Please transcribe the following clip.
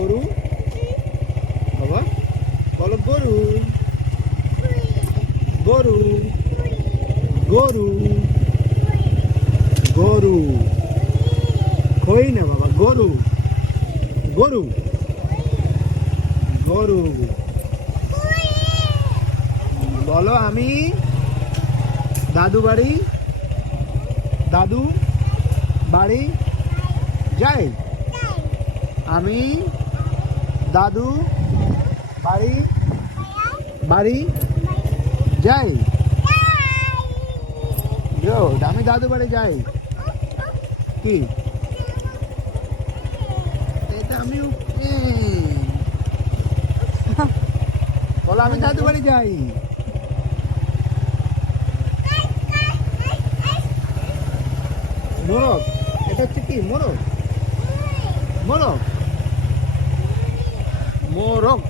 গরু? বাবা, বলো গরু। গরু। গরু। গরু। খই না বাবা, গরু। গরু। গরু। বলো আমি। দাদু বাড়ি। দাদু বাড়ি। যাই। আমি দাদু, বাড়ি? বাড়ি? যাই। আমি দাদু বাড়ি যাই। কি? এটা আমি। বলো, আমি দাদু বাড়ি যাই। মোরগ? এটা হচ্ছে কি? মোরগ? মোরগ? মোরগ